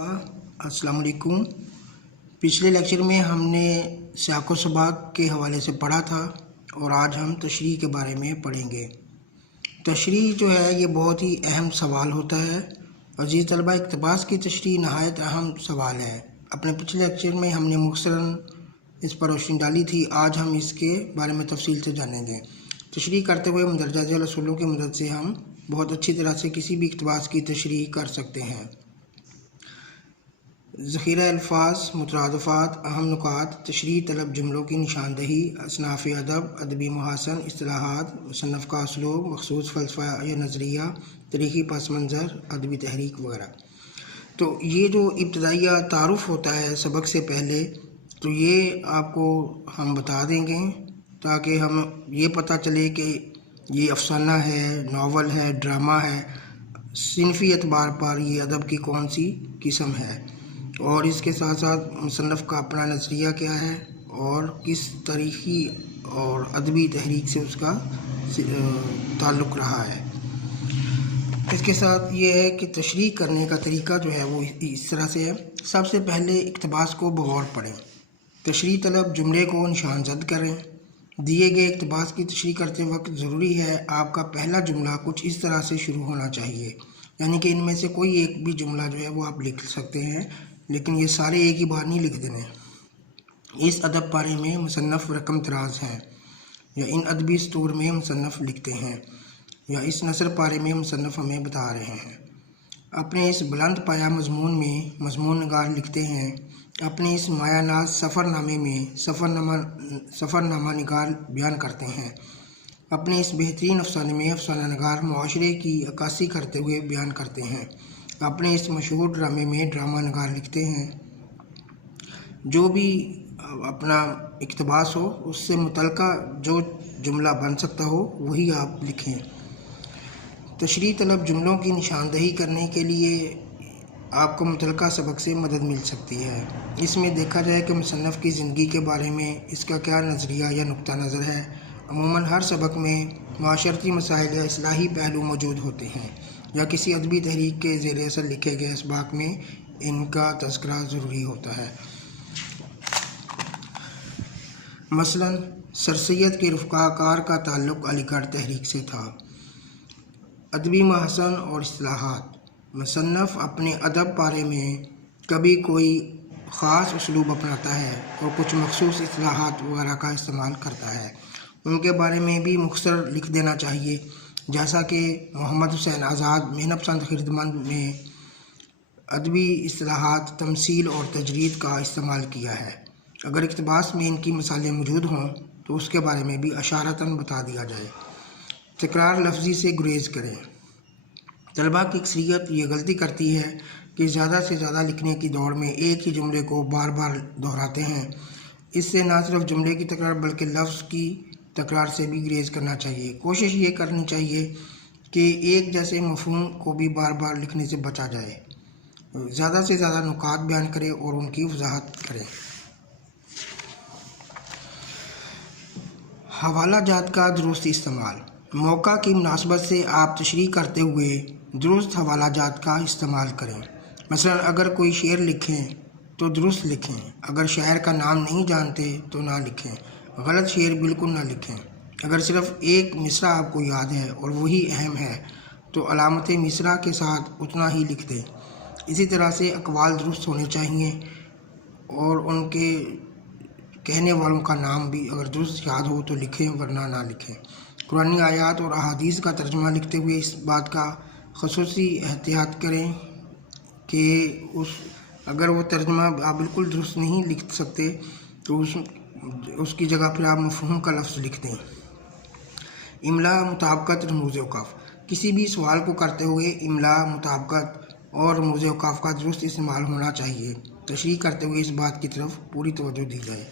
अस्सलाम वालेकुम। पिछले लेक्चर में हमने सियाक़ व सबाक़ के हवाले से पढ़ा था और आज हम तशरीह के बारे में पढ़ेंगे। तशरीह जो है ये बहुत ही अहम सवाल होता है। अज़ीज़ तलबा, इक़्तिबास की तशरीह नहायत अहम सवाल है। अपने पिछले लेक्चर में हमने मुख्तसरन इस पर रोशनी डाली थी। आज हम इसके बारे में तफसील से जानेंगे। तशरीह करते हुए मंदरजा झेल असूलों की मदद से हम बहुत अच्छी तरह से किसी भी इक़्तिबास की तशरीह कर सकते हैं। ज़ख़ीरा अल्फाज, मुतरादफ़ात, अहम नुकात, तशरीह तलब जुमलों की निशानदही, असनाफ़ अदब, अदबी मुहासन, इस्तिलाहात, मुसन्नफ़ का उसलूब, मख़सूस फ़लसफ़ा या नज़रिया, तारीख़ी पस मंज़र, अदबी तहरीक वगैरह। तो ये जो इब्तदाइया तारुफ़ होता है सबक से पहले, तो ये आपको हम बता देंगे ताकि हम ये पता चले कि ये अफ़साना है, नावल है, ड्रामा है, सिनफ़ी एतबार पर ये अदब की कौन सी किस्म है, और इसके साथ साथ मुसन्नफ़ का अपना नज़रिया क्या है और किस तारीख़ी और अदबी तहरीक से उसका ताल्लुक़ रहा है। इसके साथ ये है कि तशरीह करने का तरीका जो है वो इस तरह से है। सबसे पहले इक़्तिबास को बगौर पढ़ें। तशरीह तलब जुमले को निशानज़द करें। दिए गए इक़्तिबास की तशरीह करते वक्त ज़रूरी है आपका पहला जुमला कुछ इस तरह से शुरू होना चाहिए, यानी कि इनमें से कोई एक भी जुमला जो है वो आप लिख सकते हैं, लेकिन ये सारे एक ही बार नहीं लिख देने। इस अदब पारे में मुसन्नफ़ रकम तराज हैं, या इन अदबी सतूर में मुसन्नफ़ लिखते हैं, या इस नसर पारे में मुसन्नफ़ हमें बता रहे हैं। अपने इस बुलंद पाया मज़मून में मज़मून नगार लिखते हैं। अपने इस मायानाज़ सफ़रनामे में सफ़रनामा निगार बयान करते हैं। अपने इस बेहतरीन अफ़साने में अफ़साना नगार मुआशरे की अक्कासी करते हुए बयान करते हैं। अपने इस मशहूर ड्रामे में ड्रामा नगार लिखते हैं। जो भी अपना इक़्तिबास हो उससे मुतल्लिक़ा जो जुमला बन सकता हो वही आप लिखें। तशरीह तलब जुमलों की निशानदही करने के लिए आपको मुतल्लिक़ा सबक से मदद मिल सकती है। इसमें देखा जाए कि मुसन्नफ़ की ज़िंदगी के बारे में इसका क्या नज़रिया या नुक्ता नज़र है। अमूमन हर सबक में माशरती मसाइल या इस्लाही पहलू मौजूद होते हैं, या किसी अदबी तहरीक के ज़ेर असर लिखे गए असबाक में इनका तज़किरा ज़रूरी होता है। मसलन सर सैयद के रफ़्क़ाकार का ताल्लुक़ अलीगढ़ तहरीक से था। अदबी महसन और इस्तिलाहात। मुसन्नफ़ अपने अदब पारे में कभी कोई ख़ास उसलूब अपनाता है और कुछ मख़सूस इस्तिलाहात वगैरह का इस्तेमाल करता है। उनके बारे में भी मुख्तसर लिख देना चाहिए, जैसा कि मोहम्मद हुसैन आज़ाद मेहनत पसंद खिदमत में अदबी इस्तिलाहात, तमसील और तजरीद का इस्तेमाल किया है। अगर इक़्तिबास में इनकी मिसालें मौजूद हों तो उसके बारे में भी अशारतन बता दिया जाए। तकरार लफ्ज़ी से गुरेज़ करें। तलबा की अक्सरियत ये गलती करती है कि ज़्यादा से ज़्यादा लिखने की दौड़ में एक ही जुमले को बार बार दोहराते हैं। इससे न सिर्फ जुमले की तकरार बल्कि लफ्ज़ की तकरार से भी गुरेज़ करना चाहिए। कोशिश ये करनी चाहिए कि एक जैसे मफ़हूम को भी बार बार लिखने से बचा जाए। ज़्यादा से ज़्यादा नुकात बयान करें और उनकी वजाहत करें। हवाला जात का दुरुस्त इस्तेमाल। मौका की मुनासबत से आप तशरीह करते हुए दुरुस्त हवाला जात का इस्तेमाल करें। मसलन अगर कोई शेर लिखें तो दुरुस्त लिखें। अगर शायर का नाम नहीं जानते तो ना लिखें। गलत शेर बिल्कुल ना लिखें। अगर सिर्फ़ एक मिसरा आपको याद है और वही अहम है तो अलामत मिसरा के साथ उतना ही लिख दें। इसी तरह से अक़वाल दुरुस्त होने चाहिए और उनके कहने वालों का नाम भी अगर दुरुस्त याद हो तो लिखें, वरना ना लिखें। कुरानी आयात और अहादीस का तर्जुमा लिखते हुए इस बात का ख़ुसूसी एहतियात करें कि अगर वो तर्जुमा आप बिल्कुल दुरुस्त नहीं लिख सकते तो उसकी जगह फिर आप मफ़हूम का लफ्ज़ लिख दें। इमला, मुताबकत, रमूज़ औक़ाफ़। किसी भी सवाल को करते हुए इमला, मुताबकत और रमूज़ औक़ाफ़ का दुरुस्त इस्तेमाल होना चाहिए। तशरीह करते हुए इस बात की तरफ पूरी तवज्जो दी जाए।